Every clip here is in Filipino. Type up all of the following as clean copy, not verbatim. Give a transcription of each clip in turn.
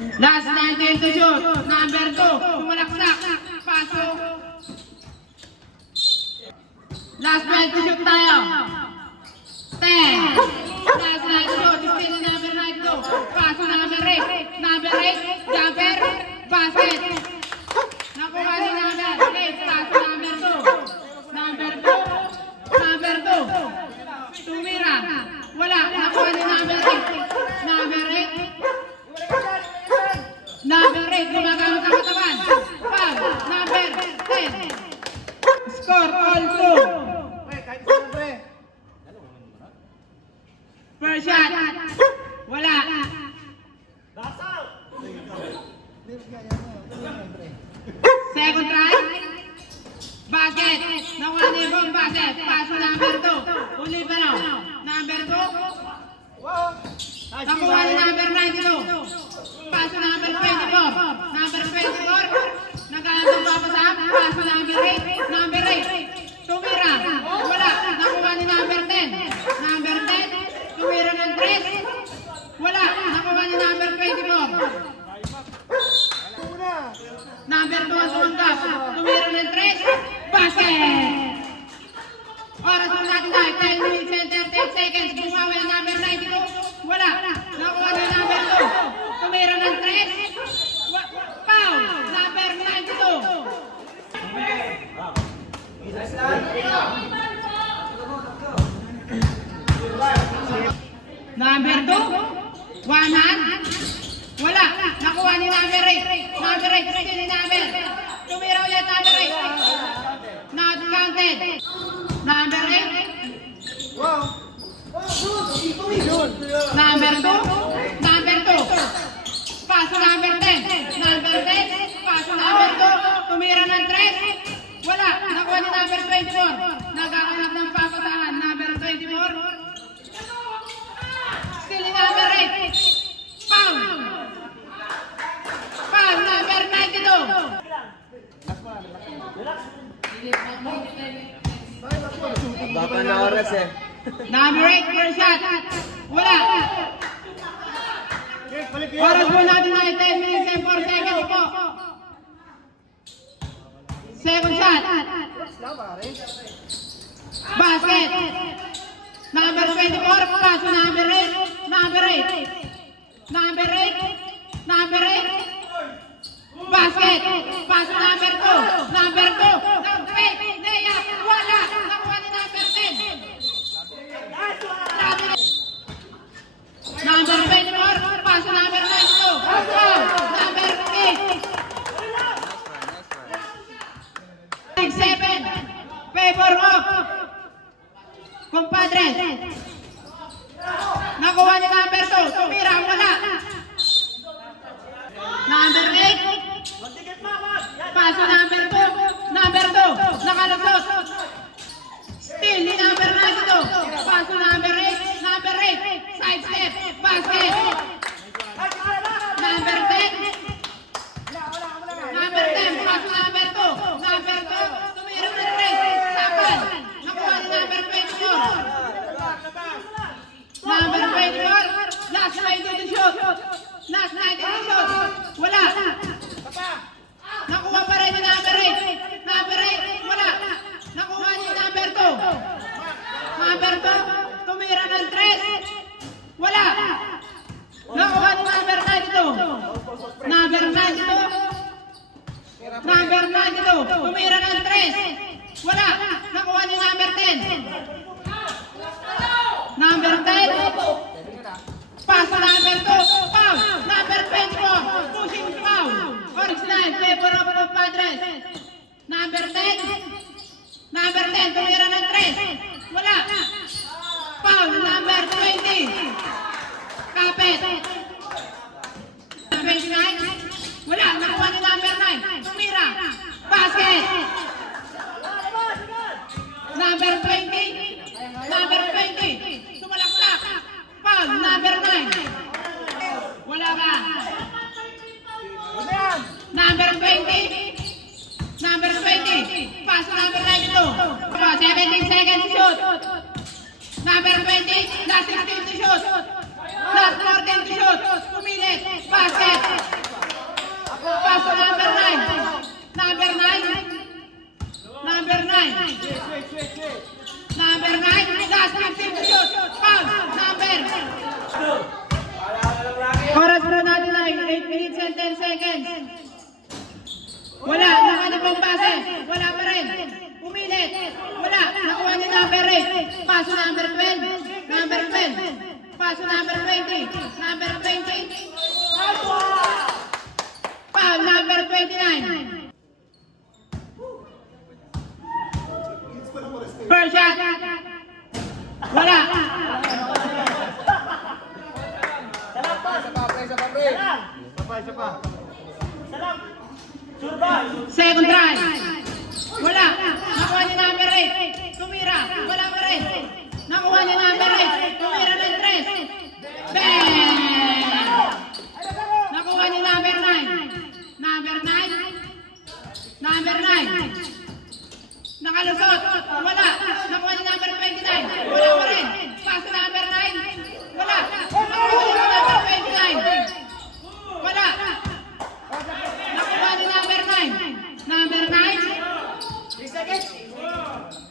Last 19 to shoot. Number 2. Tumalaksak. Pasok. Last 12 to shoot tayo. 10. Last 9 to shoot. Still number 9 to. Pasok number 8. Number 8. Jumper. Basket. Nakuha ni number 8. Pasok number 2. Number 2. Number 2. Tumira. Wala. Nakuha ni number 8. Number 8. Number 8, gumagamit ang katawan. Foul. Number 10. Score all 2. First shot. Wala. Second try. Basket. Nakuha ni Bong basket. Paso number 2. Uli pa na. Number 2. Nakuha ni number 92. Paso number 24. Number 24. Nagkaantong papasap. Paso number 8. Number 8. Tumira. Wala. Nakuha ni number 10. Number 10. Tumira ng 3. Wala. Nakuha ni number 24. Number 2 ang tumanggap. Tumira ng 3. Basket! Oras mo natin tayo. 10 minutes and 38 seconds. Bumawi ang number 92. Wala. Nakuha ni number 2. Tumira ng 3. Foul. Number 92. Number 2. One hand. Wala. Nakuha ni number 8. Number 8. Still ni number. Tumira ulit number 8. Not counted. Number 8. Number 2. Number 2. Paso number 10. Number 10. Paso number 2. Tumira ng 3. Wala. Nakuha ni number 24. Nagkakanap ng papasahan. Number 24. Still ni number 8. Foul. Foul. Number 92. Baka na oras eh. Number 8, first shot. Wala. Oras mo natin ay 10 minutes and 4 seconds po. Second shot. Basket. Number 24, paso number 8. Number 8. Number 8. Number 8. Basket. Paso number 2. Number 2. Fake. Leia. Wala. Nakuha ni number 10. Number 24. Paso number 92. Number 8. 7. Favor off. Compadre. Nakuha ni number 2. Tumira. Wala. Number 8. Paso number 2. Number 2. Nakalusot. Still ni number 92. Paso number 8. Number 8. Side step. Basket. Number 10. Number 10. Paso number 2. Number 2. Tumira ng 3. Sapan. Nakuha ni number 24. Number 24. Last 90 to shoot. Last 90 to shoot. Wala. Nakuha pa rin ni number 8. Number 8. Wala. Nakuha ni number 2. Number 2. Tumira ng 3. Wala. Nakuha ni number 92. Number 92. Number 92. Tumira ng 3. Wala. Nakuha ni number 10. Number 10. Pass number 2. Foul. Number 24. Pushing foul. Orange line. Favor of the Padres. Number 10. Number 10. Tumira ng 3. Wala. Foul. Number 20. Kapit. 29. Wala. Nakuha ni number 9. Tumira. Basket. Number 20. Number 20. Sumalaksak. Foul. Number 9. Wala ba? Number 20. Number 20. Pass number 92. 17 seconds to shoot. Number 20. Last 16 to shoot. Last 14 to shoot. 2 minutes. Basket. Wala, nakuha ni Bombase. Wala pa rin. Umilit. Wala, nakuha ni number 8. Paso number 12. Number 12. Paso number 20. Number 20. Foul number 29. First shot. Wala. Second try. Wala. Nakuha ni number 8. Tumira. Wala pa rin. Nakuha ni number 8. Tumira ng 3. Bang! Nakuha ni number 9. Number 9. Number 9. Nakalusot. Wala. Nakuha ni number 29. Wala pa rin. Pass to number 9. Wala. Nakuha ni number 29. Wala. Nakuha ni number 9. Number 9.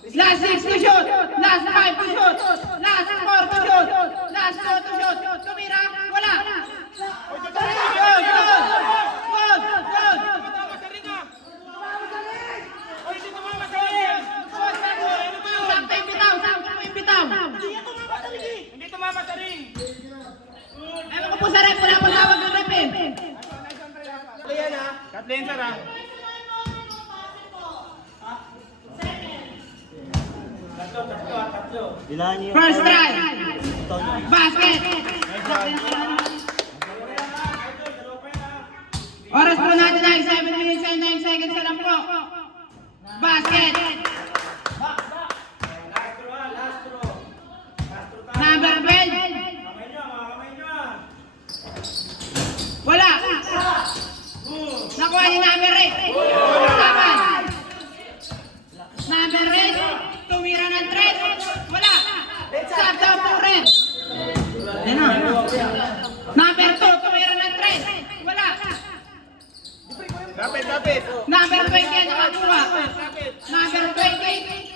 Last 6 to shoot. Last 5 to shoot. Last 4 to shoot. Last 2 to shoot. Tumira. Wala. Good. Good. Good. Good. Sakto yung bitaw. Sakto yung bitaw. Hindi tumama sa ring. Ewan ko po sa rep. Wala pang tawag ng rep eh. Kathleen, sir, ha? First try. Basket. Oras po natin ay 7 minutes and 9 seconds na lang po. Basket. Number 12. Wala. Nakuha ni number 8. Tapan. Number 8. Tumira ng 3. Wala. Stop down po rin. Yan na. Number 2. Tumira ng 3. Wala. Lapit. Number 20 ang nakakuha. Number 20.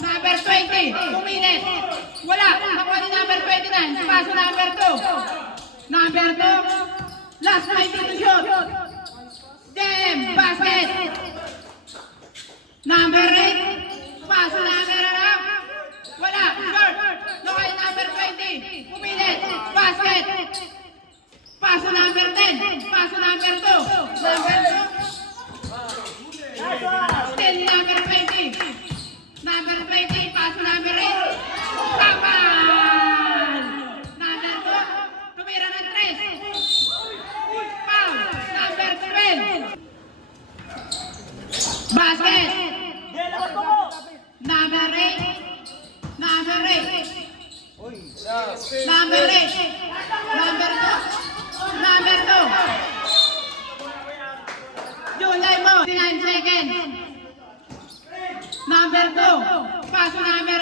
Number 20. Tumilit. Wala. Nakuha ni number 29. Paso number 2. Number 2. Last 90 to shoot. Damn. Basket. Number 8. Paso number 1. Wala. Short. Nakuha ni number 20. Pumilit. Basket. Paso number 10. Paso number 2. Number 2. Still number 20. Number 20. Paso number 8. Tapan! Number 2. Tumira ng 3. Foul. Number 12. Basket. Number 8. Number 8. Number 8. Number 2. Number 2. July mo. 9 seconds. Number 2. Paso number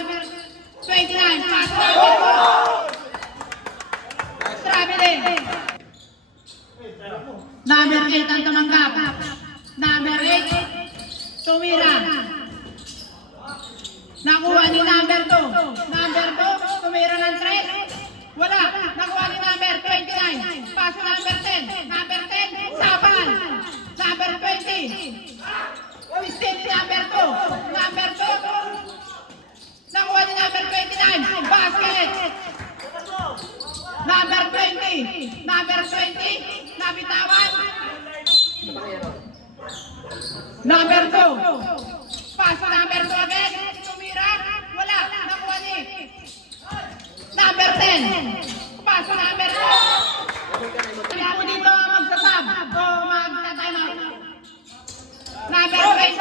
29. Paso number 2. Traveling. Number 8 ang tumanggap. Number 8. Tumira. Nakuha ni number 2. Number 2. Tumira ng 3. Wala. Nakuha ni number 29. Paso number 10. Number 10. Sapan. Number 20. Still number 2. Number 2. Nakuha ni number 29. Basket. Number 20. Number 20. Nabitawan. Number 2. Paso number 2 again. Tumira. Wala. Nakuha ni number 10. Paso number 2. Kaya po dito magsasab o magta-time out. Number 20.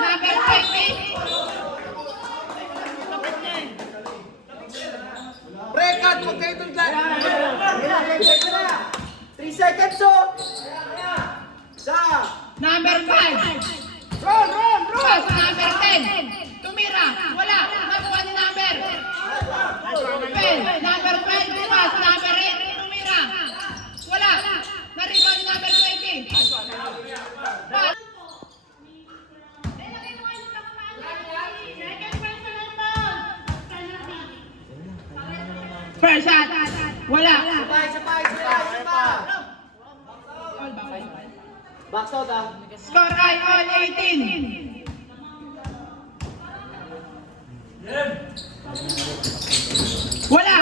Number 20. Breakout, huwag kayo itong dyan. 3 seconds, oh! Number 5. Paso number 10. Tumira. Wala. Nakuha ni number 12. Number 12. Paso number 8. Tumira. Wala. Nariba ni number 20. Box out ah. Score ay all 18. Wala.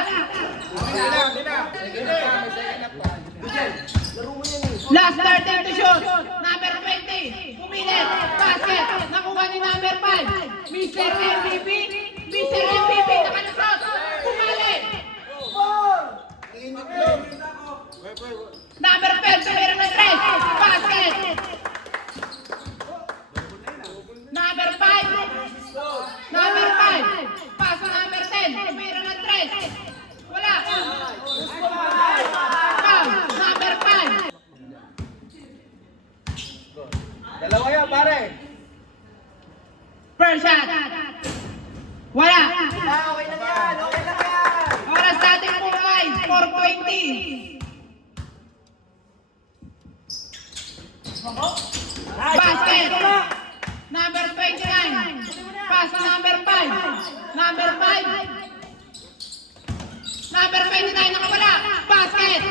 Last 30 to shoot. Number 20. Pumilit. Basket. Nakuha ni number 5. Mr. MVP. Mr. MVP. Nakalusot. Pumali. Number 12. Meron ng 3. Basket. Number 5. Number 5. Paso number 10. Meron ng 3. Wala. Foul. Number 5. Dalawa yan, pare. First shot. Wala. Okay lang yan, okay lang yan. Oras natin po ay 4:20. Basket. Number 29. Pass number 5. Number 5. Number 29 nakawala. Basket.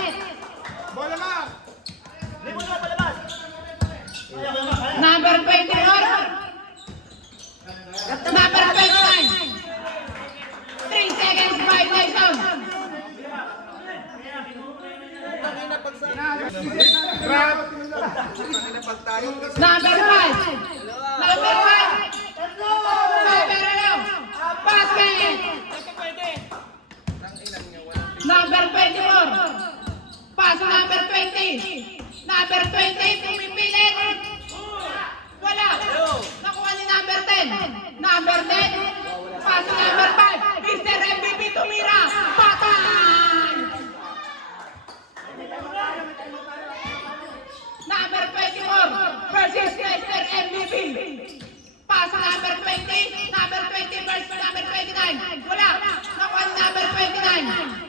Bola ma! Number 24. Number 29. 3 seconds violation. Trap! Number 5. Number 5. Number ano? Basket. Number 24. Pass number 20. Number 20. Pumipilit. Wala. Nakuha ni number 10. Number 10. Pass number 5. Mr. MVP tumira. Patay. Number 24 versus Mr. MVP. Pass number 20. Number 20 versus number 29. Wala. Nakuha ni number 29.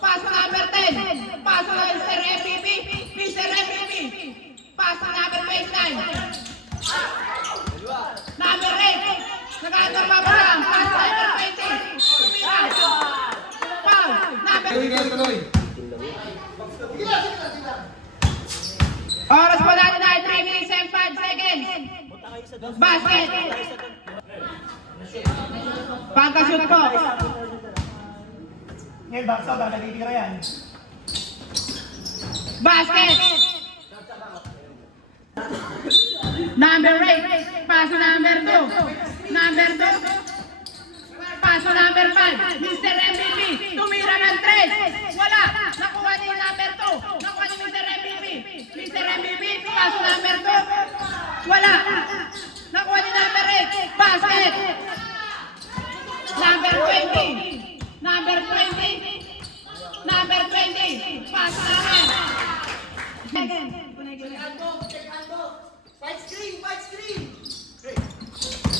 Pass number 10. Pass Mr. MVP. Mr. MVP. Pass number 29. Number 8. Nag-aandar pa lang. Pass number 20. Tumira. Foul. Number Oras po natin ay 3 minutes and 5 seconds. Basket. Pagka-shoot po. Ngayon, box out, natitira yan. Basket. Number 8. Paso number 2. Number 2. Paso number 5. Mr. MVP. Tumira ng 3. Wala. Nakuha ni number 2. Nakuha ni Mr. MVP. Mr. MVP. Paso number 2. Wala. Nakuha ni number 8. Basket. Number 20. Number 20. Number 20. Paso namin.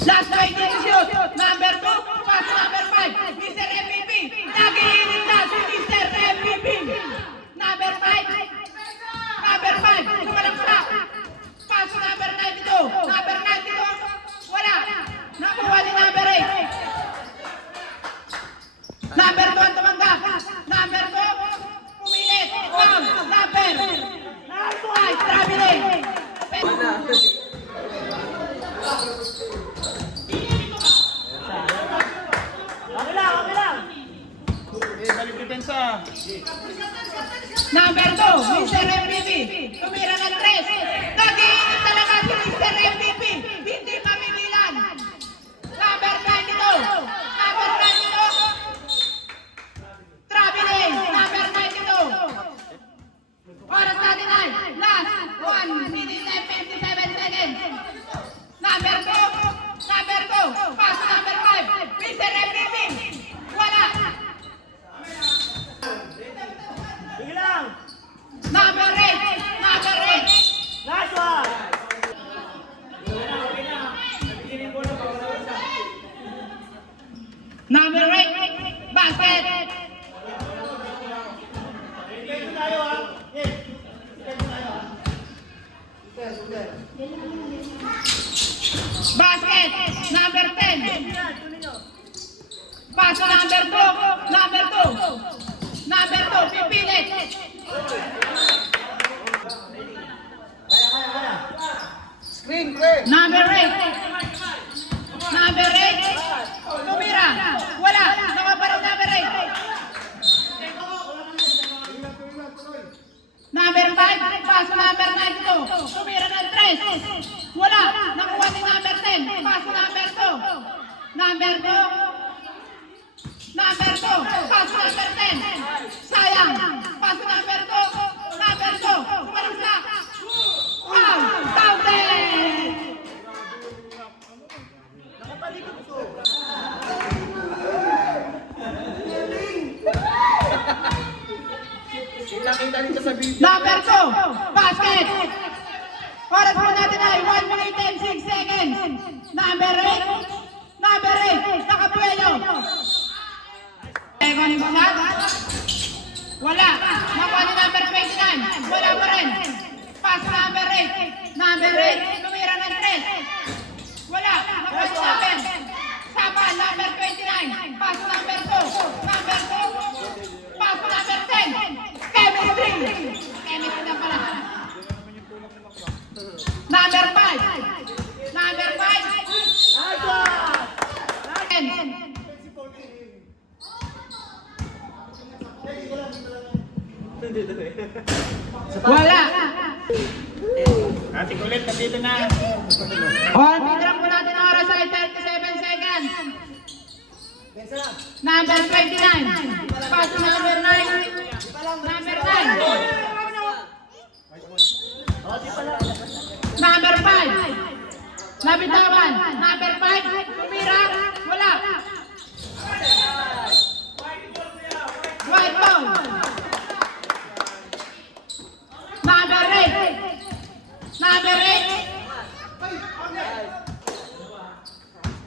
Last 20 to shoot. Number 2. Pass number 5. Mr. MVP. Nagiinit na si Mr. MVP. Number 5. Number 5. Sumalang sa. Pass number 92. Number 92. Wala. Nakuha ni number 8. Number 2 ang tumanggap. Number 2. Pumilit. Foul. Number. Ay, traveling. Balik depensa. Number 2, Mr. MVP. Tumira ng 3. Nag-iinit talaga si Mr. MVP. Hindi mamigilan. Number 92. Number 92. Traveling. Number 92. Oras natin ay last 1 minute and 57 seconds. Number 2. Number 2. Pass number 5. Mr. MVP. Wala. Sige lang. Number 8. Number 8. Last one. Number 8. Basket. Ito tayo ha. Yes. Basket. Number 10. Pass number 2. Number 2. Number 2. Pipilit. Kaya. Number 5, paso number 92. Tumira ng 3. Wala. Nakuha ni number 10. Paso number 2. Number 2. Number 2. Paso number 10. Sayang. Paso number 2. Number 2. Walang. Wow! Counted! Kita dito sa video. Number 2, basket. Oras po natin ay 1 minute and 6 seconds. Number 8, nakapuelo. Second shot. Wala. Nakuha ni number 29. Wala pa rin. Pass number 8. Number 8, tumira ng 3. Wala. Nakuha ni number. Sapa, number 29. Pass number 2. Number 2. Pass number 10. Chemistry. Chemistry na pala. Number 5. Number 5. Nice one! 10. Wala. Ating ulit, nandito na. Bigyan po natin ang oras ay 37 seconds. Number 29. Pass number 9. Number 9. Number 5. Nabitawan. Number 5. Tumira. Wala. White ball. Number 8. Number 8.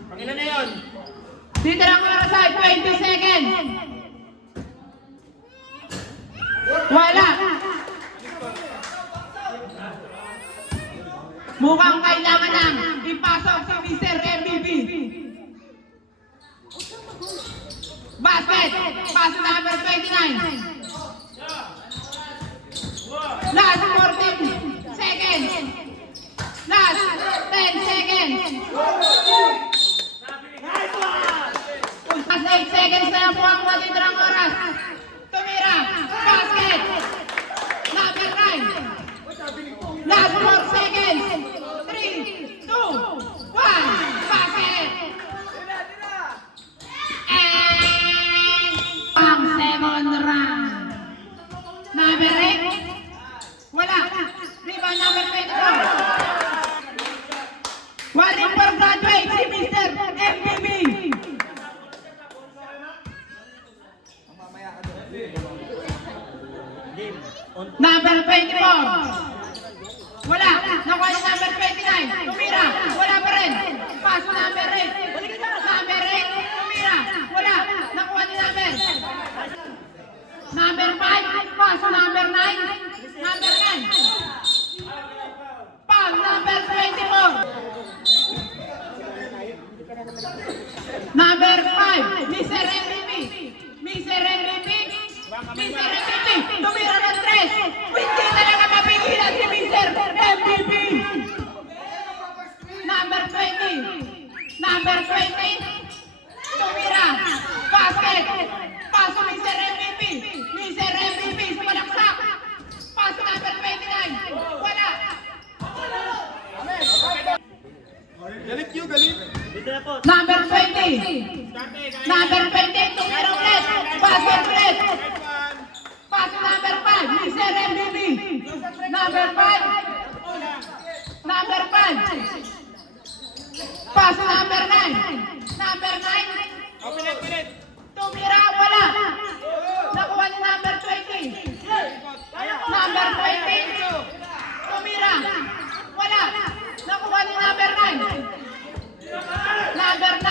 Pangilan na yun. Dito lang ko oras ay 20 seconds. Wala. Mukhang kailangan nang ipasok si Mr. MVP. Basket. Pass number 29. Last 14 seconds. Last 10 seconds. Nice one! Last 8 seconds na lang po ang matitirang oras. Tumira. Basket. Number 9. Last 4 seconds. 3, 2, 1. Basket. And pang 7 round. Number 8. Wala. Rebound number 24. Warning for graduate si Mr. MVP. Number 24. Wala. Nakuha ni number 29. Tumira. Wala pa rin. Pass number 8. Number 8. Tumira. Wala. Nakuha ni number. Number 5. Pass number 9. Number 9. Pass number 24. Number 5. Mr. MVP. Mr. MVP. Mr. MVP. Tumira ng 3. Hindi talaga mapigilan si Mr. MVP. Number 20. Number 20. Tumira. Basket. Paso Mr. MVP. Mr. MVP. Sumalaksak. Paso number 29. Wala. Galit you, galit. Dito na po. Number 20. Number 20. Tumira ulit. Basket ulit. Paso number 5. Mr. MVP. Number 5. Number 5. Paso number 9. Number 9. Tumira, wala. Nakuha ni number 20. Number 20. Tumira, wala. Nakuha ni number 9. Number 9.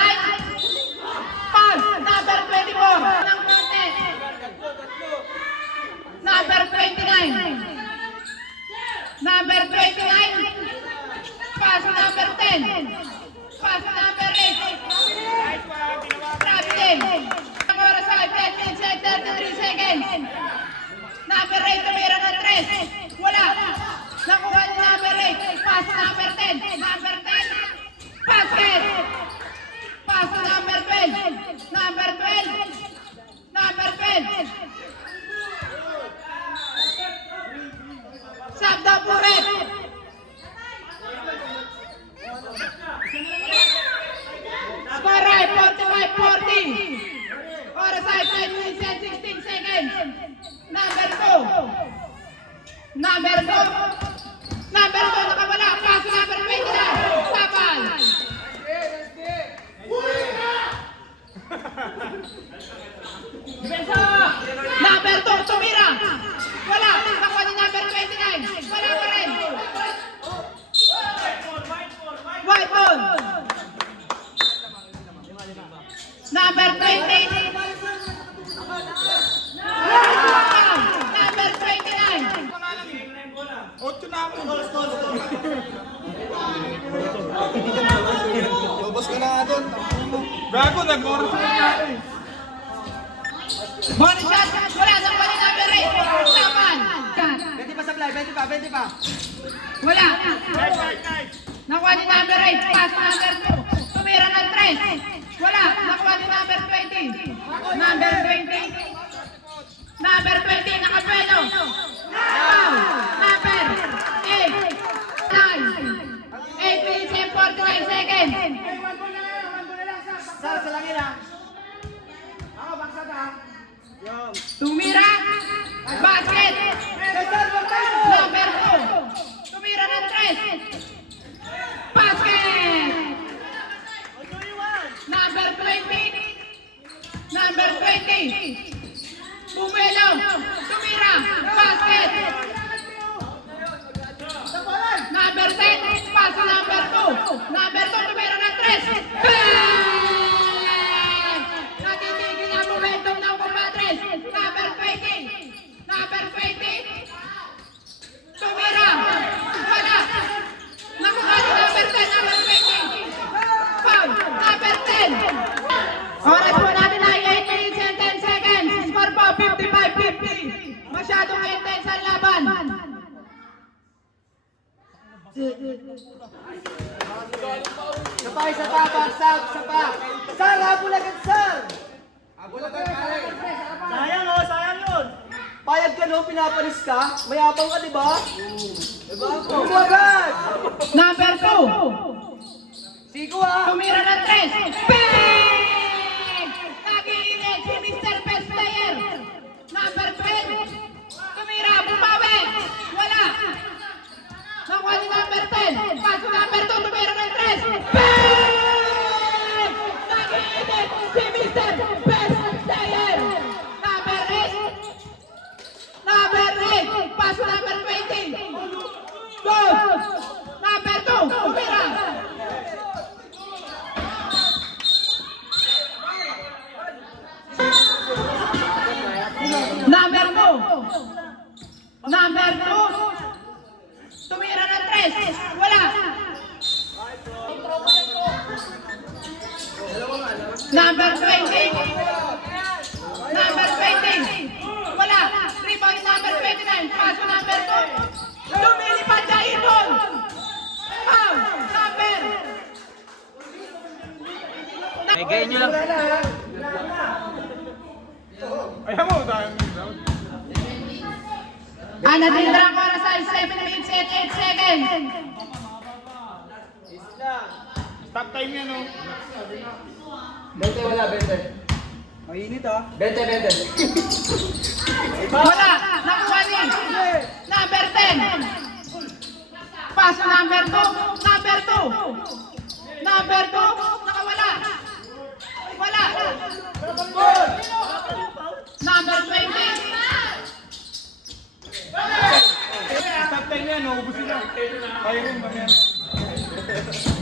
Pass, number 24. Ng konti. Number 29. Number 29. Pass, number 10. Pass, number 8. Captain. Ang oras ay 10 minutes and 33 seconds. Number 8, tumira ng 3. Wala. Nakuha ni number 8. Pass number 10. Number 10. Basket. Pass number 12. Number 12. Number 12. Number 2. Number 2 nakawala. Pass to number 29. Sabal. Number 2, tumira. Wala. Nakuha ni number 29. Wala pa rin. White ball. Number 20. Number 29. 8 na ako. Lobos ka na nga doon. Gago, nag-oras na nga eh. Money shot. Wala. Nakuha ni number 8. Sabal. 20 pa sa fly, 20 pa. Wala. Nakuha ni number 8. Pass number 2. Tumira ng 3. Wala. Nakuha ni number 20. Number 20. Number 20. Nakapwelo. Foul. Number 8. 9. 8 minutes and 49 seconds. Sir, sa langit ah. Ako, baksad ah. Tumira. Basket. Number 2. Tumira ng 3. Basket. Number 20. Number 20. Bumuelo. Tumira. Basket. Number 10. Pass to number 2. Number 2. Tumira ng 3. Bang! Natitigil ang momentum ng kumadres. Number 20. Number 20. Tumira. Wala. Nakuha ni number 10. Number 20. Foul. Number 10. Oras po natin ay 8 minutes and 10 seconds. Score po 55-50. Masyadong intense ang laban. Isa pa, baksad, isa pa. Sir, habol agad, sir. Sayang oh, sayang yun. Payag ka no, pinapanis ka. Mayabang ka, di ba? Diba? Huwag mo agad. Number 2. Sigo ah. Tumira ng 3. Bang! Nagiinit si Mr. Best Player. Number 12. Tumira, bumawi. Wala. Nakuha ni number 10. Pass to number 2. Tumira ng 3. Bang! Nagiinit si Mr. Best Player. Number 8. Number 8. Pass to number 20. Go! Number 2. Tumira. Number 2. Number 2. Tumira ng 3. Wala. Number 20. Number 20. Wala. Rebound number 29. Paso number 2. Lumilipad na ibon. Foul. Number. Bigay nyo lang. Ayaw mo, dahil. Ang natindrang oras ay 7 minutes and 8 seconds. Stop time yan, oh. 20 wala, 20. Mainit ah. 20. Wala. Nakuha ni number 10. Paso number 2. Number 2. Number 2. Nakawala. Wala. Number 20. Stop time yan, oh. Ubusin na. Tayo rin, mamaya.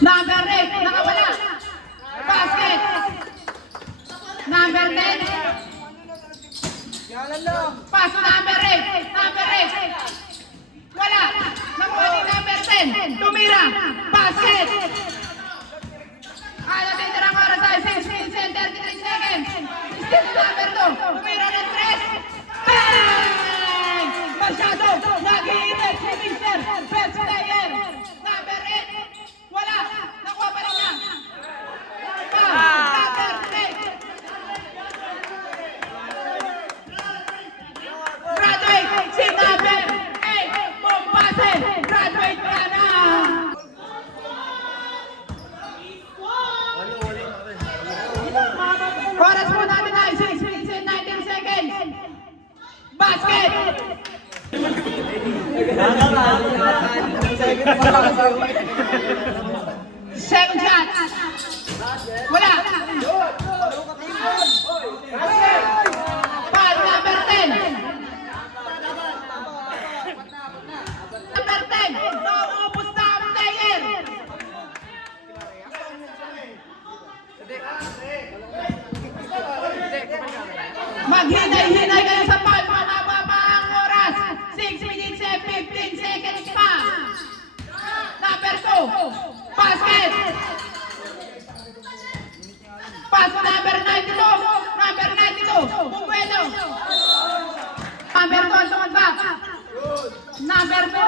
Number 8. Nakawala. Basket. Number 10. Yalan lang. Paso number 8. Number 8. Wala. Nakuha ni number 10. Tumira. Basket. Ang natindirang oras ay 6 minutes and 33 seconds. Still number 2. Tumira ng 3. Bang! Masyado. Nag-iinit si Mr. Best Player. Number 8. Wala. Nakuha pa rin niya. Number 8. Graduate si number 8. Bombase. Graduate ka na. Oras po natin ay 6 minutes and 19 seconds. Basket! Second shot. Wala. Foul number 10. Number 10. Naubos na ang player. Maghinay-hinay kayo sa foul. Mababa pa ang oras. 6 minutes and 15 seconds pa. Number 2. Basket. Pass number 92. Number 92. Bumbueno. Number 2 tumagbak. Number 2.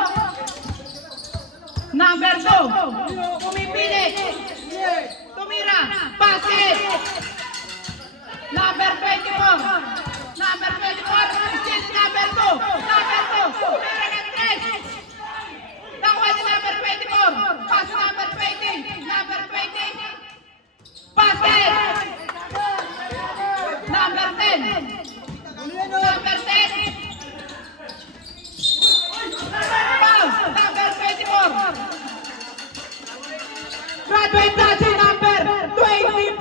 Number 2. Pumipilit. Tumira. Basket. Number 24. Number 24. Still number 2. Number 2. Tumira ng 3. Nakuha ni number 24. Pass number 20. Number 20. Basket. Number 10. Number 10. Foul. Number 24. Graduate na si number 24.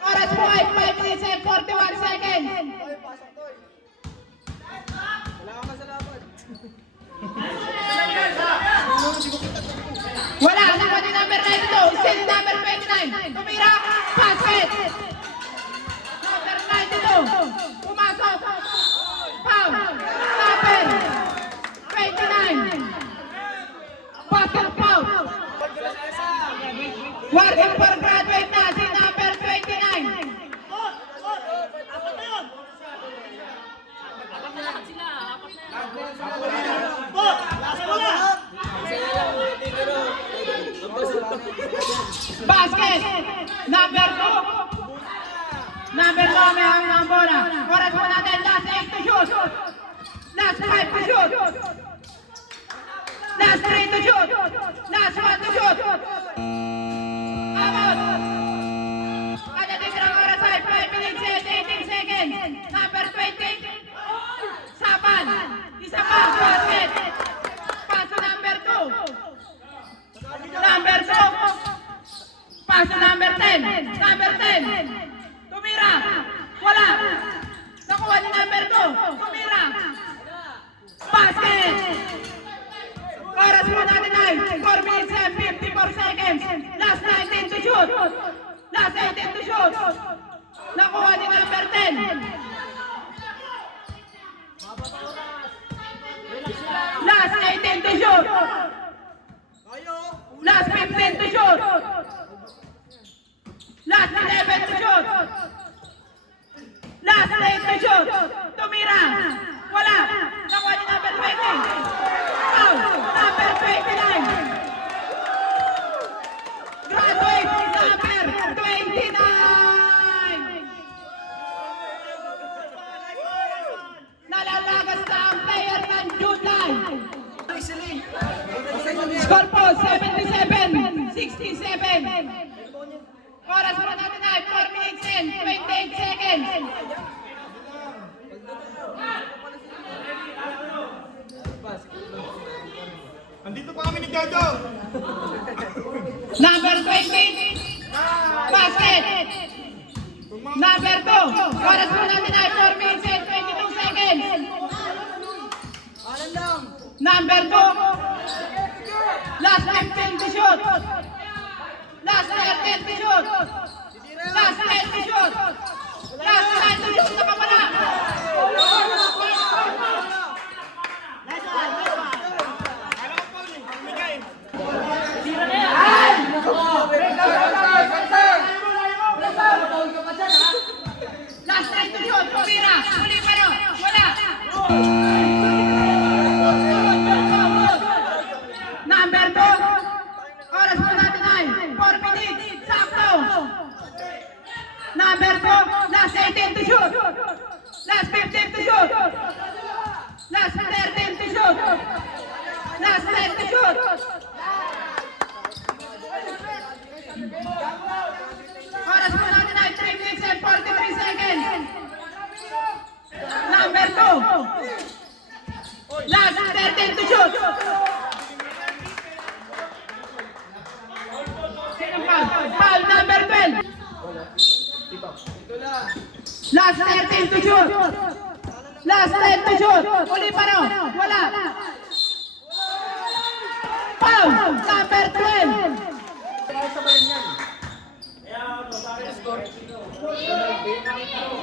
Oras po ay 5 minutes and 41 seconds. Wala, nakuha ni number 92. Still number 29. Tumira. Basket. Number 92. Pumasok. Foul. Number 29. Basket foul. Working for graduate na si number 29. Basket. Number 2. Number 2 may hangin ang bola. Oras po natin. Last 8 to shoot. Last 5 to shoot. Last 3 to shoot. Last 1 to shoot. Abot. Kanya tigran oras ay 5 minutes and 18 seconds. Number 20. Sapan. Isa pa. Basket. Paso number 2. Number 2. Pass number 10. Number 10. Tumira. Wala. Nakuha ni number 2. Tumira. Basket. Oras po natin ay 4 minutes and 54 seconds. Last 19 to shoot. Last 18 to shoot. Nakuha ni number 10. Last 18 to shoot. Last 15 to shoot. Last 11 to shoot. Last 8 to shoot. Tumira. Wala. Nakuha ni number 20. Foul. Number 29. Graduate number 29. Nalalagas na ang player ng July. Score po 77-67. Oras po natin ay 4 minutes and 28 seconds. Andito pa kami ni Jojo. Number 20. Basket. Number 2. Oras po natin ay 4 minutes and 22 seconds. Number 2. Last 15 to shoot. Last 13 to shoot. Last 10 to shoot. Last 9 to shoot. Nakawala. Last 9 to shoot. Tumira. Uli pa rin. Wala. Number 2. Oras po natin ay 4 minutes. Sakto. Number 2. Last 18 to shoot. Last 15 to shoot. Last 13 to shoot. Last 10 to shoot. Oras po natin ay 3 minutes and 43 seconds. number 2. Last 13 to shoot. Foul number 12. Last 13 to shoot. Last 10 to shoot. Uli pa raw. Wala. Foul number 12.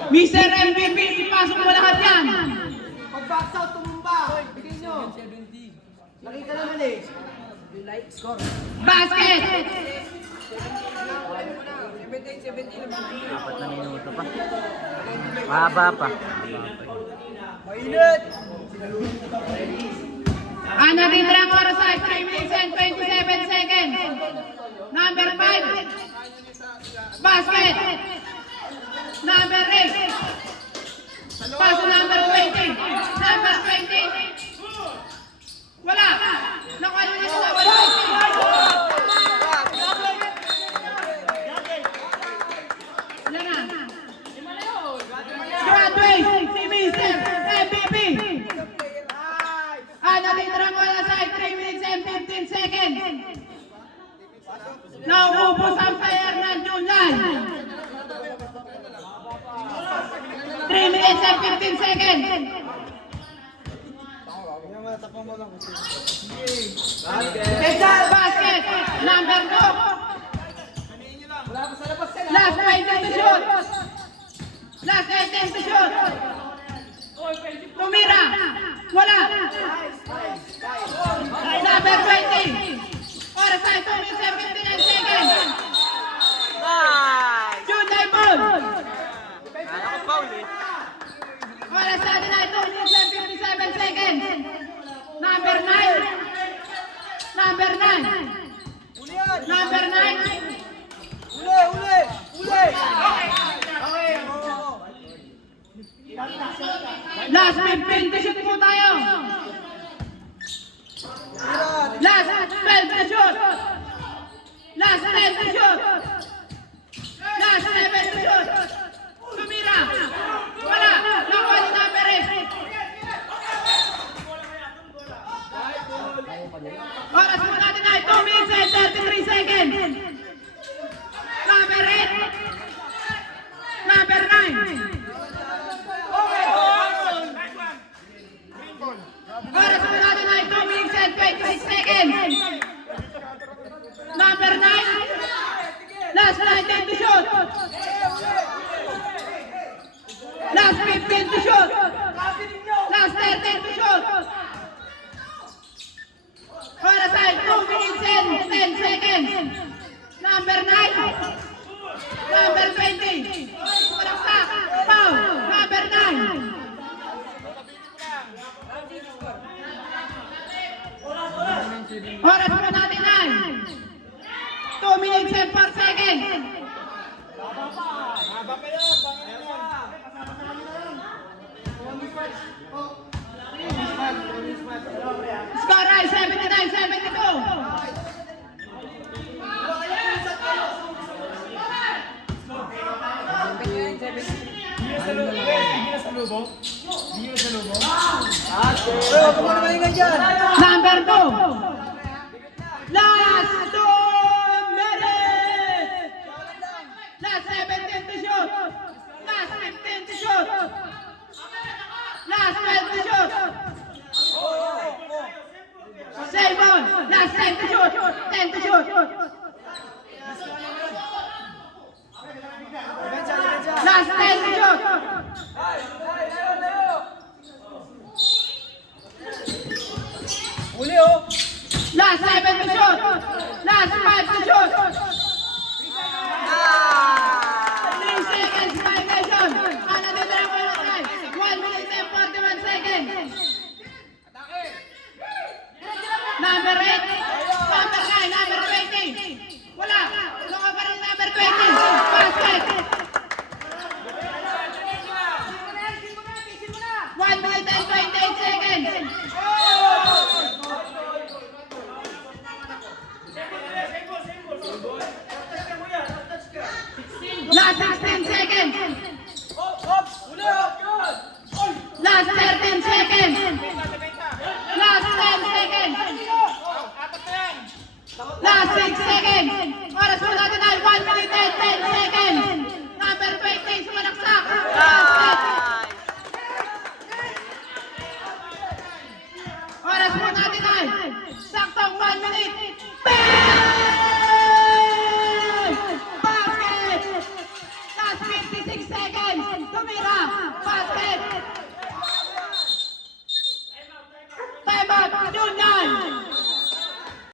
Mr. MVP, ipasok mo lahat yan. Pag box out, tumumba. Bigay nyo. Nakita naman eh. Basket. 4 na minuto pa. Mahaba pa. Mainit. Ang natitirang oras ay 3 minutes and 27 seconds. Number 5. Basket. Number 8. Paso number 20. Number 20. Wala. Nakuha nyo na sa number 20. Wala na. Graduate si Mr. MVP. Ang natitirang oras ay 3 minutes and 15 seconds. Nauubos ang player ng Junlay. 3 minutes and 15 seconds. Basket. Number 2. Last 20 to shoot. Last 18 to shoot. Tumira. Wala. Number 20. Oras ay 2 minutes and 59 seconds. Junlay ball. Oras natin ay 2 minutes and 57 seconds. Number 9. Number 9. Number 9. Uli. Last 15 to shoot po tayo. Last 12 to shoot. Last 10 to shoot. Last 7 to shoot. Tumira. Wala. Nakuha ni number 8. Oras mo natin ay 2 minutes and 33 seconds. Number 8. Number 9. Oras mo natin ay 2 minutes and 26 seconds. Number 9. Last 19 to shoot. Last 15 to shoot. Last 13 to shoot. Oras ay 2 minutes and 10 seconds. Number 9. Number 20. Walang pa. Foul. Number 9. Oras mo natin ay 2 minutes and 4 seconds. Score ay 79-72. Number 2. Last 2 minutes. Last 17 to shoot. Last 15 to shoot. Last 12 to shoot. Save on. Last 10 to shoot. 10 to shoot. Last 10 to shoot. Uli oh. Last 7 to shoot. Last 5 to shoot. 3 seconds violation. Ang natitira ko lang ay 1 minute and 41 seconds. Number 8. Number 9. Number 20. Wala. Wala ka pa rin number 20. Basket. 1 minute and 28 seconds. po natin ay saktong 1 minute. Basket! Last 56 seconds. Tumira. Basket!